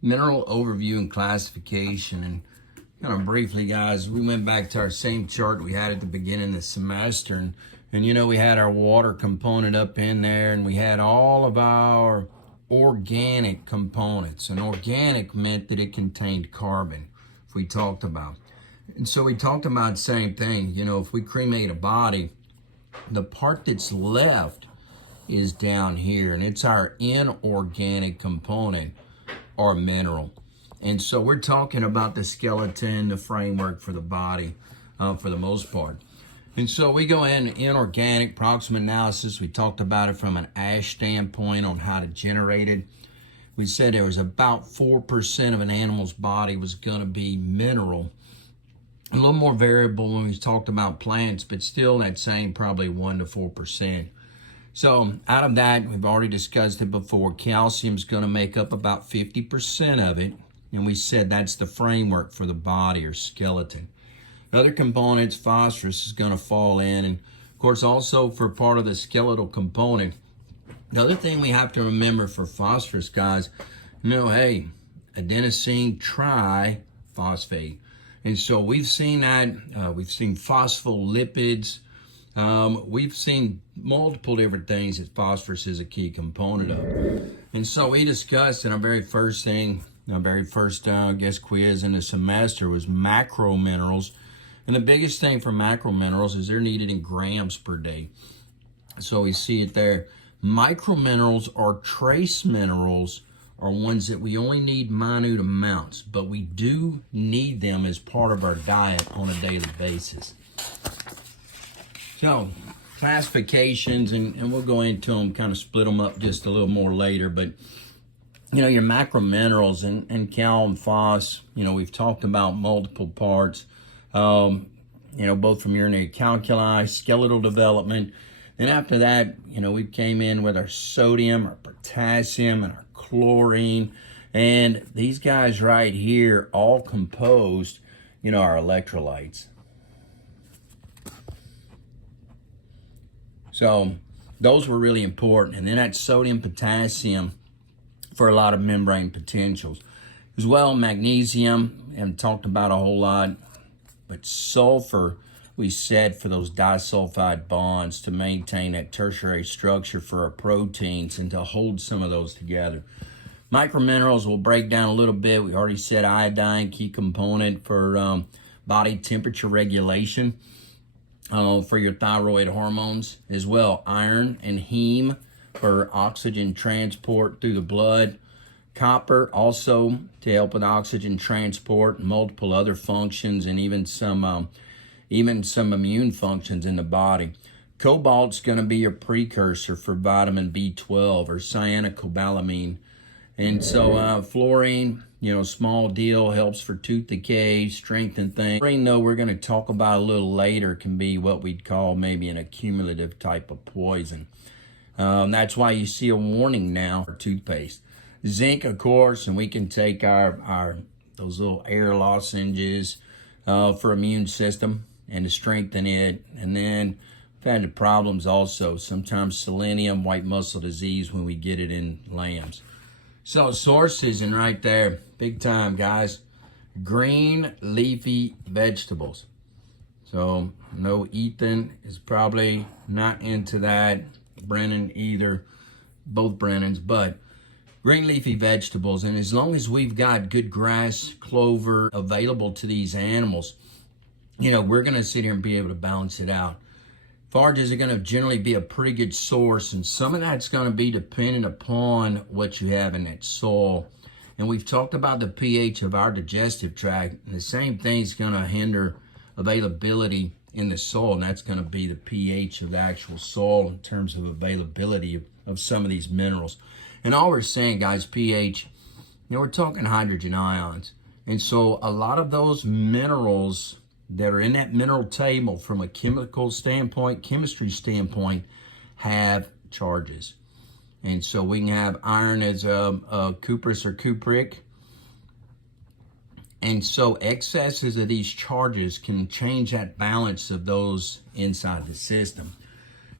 Mineral overview and classification. And kind of briefly, guys, we went back to our same chart we had at the beginning of the semester. And you know, we had our water component up in there, and we had all of our organic components. And organic meant that it contained carbon, if we talked about. And so we talked about the same thing. You know, if we cremate a body, the part that's left is down here, and it's our inorganic component, or mineral. And so we're talking about the skeleton, the framework for the body, for the most part. And so we go in inorganic proximate analysis. We talked about it from an ash standpoint on how to generate it. We said there was about 4% of an animal's body was going to be mineral. A little more variable when we talked about plants, but still that same probably 1 to 4%. So out of that, we've already discussed it before, calcium is going to make up about 50% of it. And we said that's the framework for the body or skeleton. Other components, phosphorus is going to fall in. And of course, also for part of the skeletal component. The other thing we have to remember for phosphorus, guys, you know, hey, adenosine triphosphate. And so we've seen that, we've seen phospholipids. We've seen multiple different things that phosphorus is a key component of. And so we discussed in our very first thing, our very first guest quiz in the semester was macro minerals. And the biggest thing for macro minerals is they're needed in grams per day. So we see it there. Micro minerals or trace minerals are ones that we only need minute amounts, but we do need them as part of our diet on a daily basis. So, classifications, and we'll go into them, kind of split them up just a little more later, but, you know, your macro minerals and cal and phos, you know, we've talked about multiple parts, you know, both from urinary calculi, skeletal development. Then after that, you know, we came in with our sodium, our potassium, and our chlorine, and these guys right here all composed, you know, our electrolytes. So those were really important. And then that sodium, potassium for a lot of membrane potentials. As well, magnesium, and talked about a whole lot, but sulfur, we said for those disulfide bonds to maintain that tertiary structure for our proteins and to hold some of those together. Microminerals will break down a little bit. We already said iodine, key component for body temperature regulation. For your thyroid hormones, as well iron and heme for oxygen transport through the blood, copper also to help with oxygen transport, and multiple other functions, and even some immune functions in the body. Cobalt's going to be your precursor for vitamin B12 or cyanocobalamin. And so fluorine, you know, small deal, helps for tooth decay, strengthen things. Fluorine, though, we're going to talk about a little later, can be what we'd call maybe an accumulative type of poison. That's why you see a warning now for toothpaste. Zinc, of course, and we can take those little air lozenges for immune system and to strengthen it. And then we've had the problems also, sometimes selenium, white muscle disease when we get it in lambs. So sources, and right there, big time, guys. Green leafy vegetables. So no, Ethan is probably not into that. Brennan either, both Brennans, but green leafy vegetables. And as long as we've got good grass, clover available to these animals, you know, we're going to sit here and be able to balance it out. Forages are going to generally be a pretty good source, and some of that's going to be dependent upon what you have in that soil. And we've talked about the pH of our digestive tract, and the same thing is going to hinder availability in the soil, and that's going to be the pH of the actual soil in terms of availability of some of these minerals. And all we're saying, guys, pH, you know, we're talking hydrogen ions. And so a lot of those minerals that are in that mineral table from a chemical standpoint, chemistry standpoint, have charges. And so we can have iron as a cuprous or cupric. And so excesses of these charges can change that balance of those inside the system.